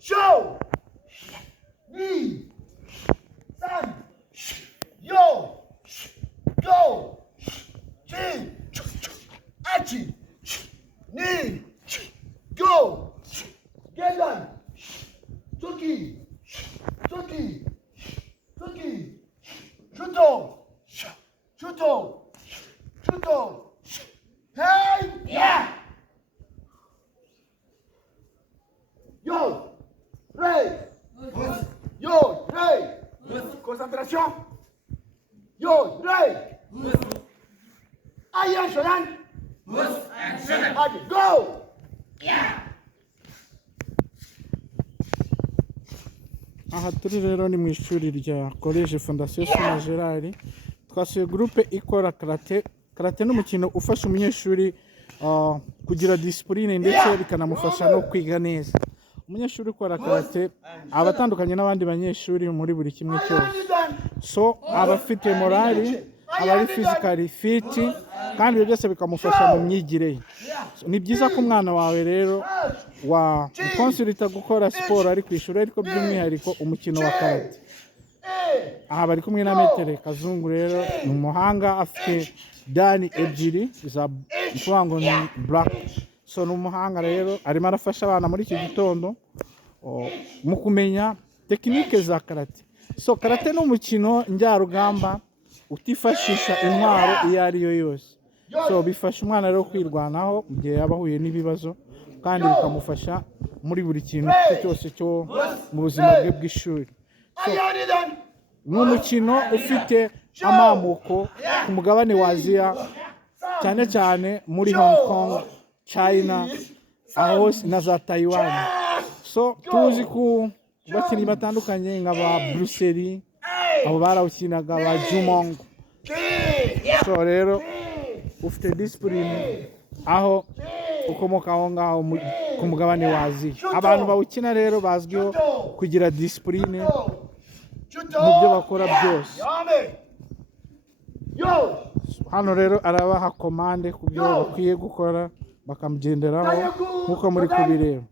Show. Ni. San. Yo. Go. Chi. Achi. Ni. Go. Gelan. Toki. Toki. Toki. Shuto. Shuto. Shuto. Hey. Yeah. Yo. Ray. Yo. Ray. Concentración. Yo. Ray. Ayan Shonan. Go. Yeah. Aha turi rero ni mu ishuri rya College Fondation Sina Gerard, twasuye groupe ikora karate. Karate ni umukino ufasha umunyeshuri kugira discipline ndetse bikanamufasha no kwiga neza. Umunyeshuri ukora karate aba atandukanye n'abandi banyeshuri muri buri kimwe cyose, so aba afite morali, aba ari physically fit, kandi ibyo byose bikamufasha mu myigire ye. Ni byiza ko umwana wawe rero wa consulta gukora siporo ari ku ishuri, ariko by'umwihariko umukino wa karate. Aha bari kumwe na Metere Kazungu, rero ni umuhanga, afite dani ebyiri za mfuango ni black, so ni umuhanga rero arimo arafasha abana muri iki gitondo mu kumenya tekinike za karate. So karate ni umukino njyarugamba utifashisha intwaro iyo ari yo yose, so bifasha umwana rero kwirwanaho mu gihe yaba ahuye n'ibibazo, kandi bikamufasha muri buri kintu cyose cyo mu buzima bwe bw'ishuri. So ni umukino ufite amamuko ku mugabane wa Aziya, cyane cyane muri Hong Kong, China, aho na za Taiwan. So tuzi ku bakinnyi batandukanye nka ba Bruce Lee, abo barawukinaga ba Jumong. So rero ufite discipline aho ukomoka aho ngaho ku mugabane wa Aziya. Abantu bawukina rero bazwiho kugira discipline mu byo bakora byose. Hano rero arabaha komande ku byo bakwiye gukora, bakamugenderaho nk'uko muri kubireba.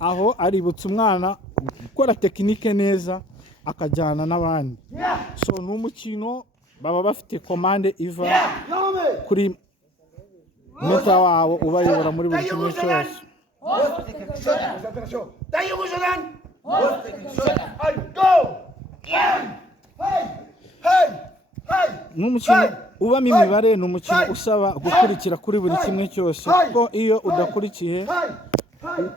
Aho aributsa umwana gukora tekinike neza akajyana n'abandi. So ni umukino baba bafite komande iva kuri meta wabo ubayobora muri buri kimwe cyose. Ni umukino ubamo imibare, ni umukino usaba gukurikira kuri buri kimwe cyose, kuko iyo udakurikiye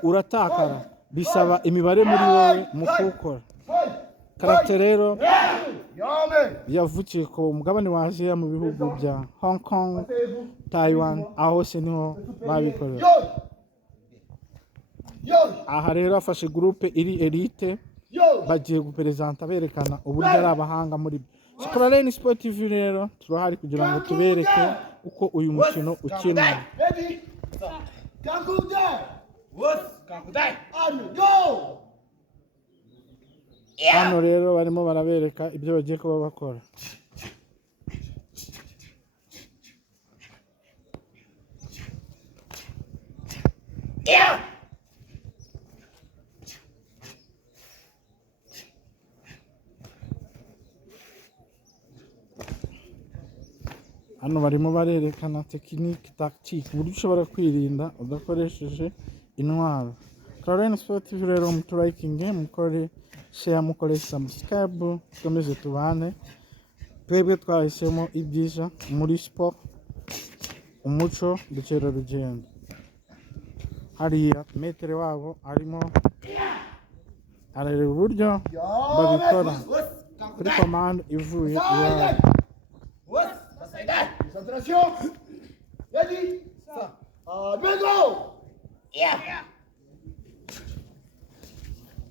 uratakara, bisaba imibare muri wowe mu kuwukora. Karate rero yavukiye ku mugabane wa Aziya mu bihugu bya Hong Kong, Taiwan, aho hose niho babikorera. Aha rero afashe groupe iri elite, bagiye guperezanta berekana uburyo ari abahanga muri byo. Skoraleni Sport TV rero turahari kugira ngo tubereke uko uyu mukino ukinwa. Hano rero barimo barabereka ibyo bagiye kuba bakora. Hano barimo barerekana tekinike, tactique, uburyo ushobora kwirinda udakoresheje intwaro. Skoraleni Sport TV rero muturayikinge, mukore share, mukore subscribe, tukomeze tubane. Twebwe twahisemo ibyiza muri sport, umuco, ubukerarugendo. Hariya Metere wabo arimo arareba uburyo babikora kuri komande ivuye iwabo. Concentration. Ready? Go. Yeah.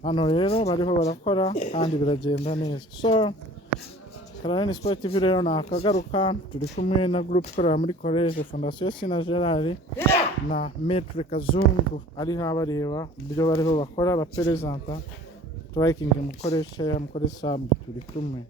Hano rero bariho barakora kandi biragenda neza. So Skoraleni Sport TV rero nakagaruka, turi kumwe na group ikorera muri College Fondation Sina Gerard na Metere Kazungu, ariho abareba ibyo bariho bakora, baperezanta striking mukoresha ya mukore sub turi kumwe.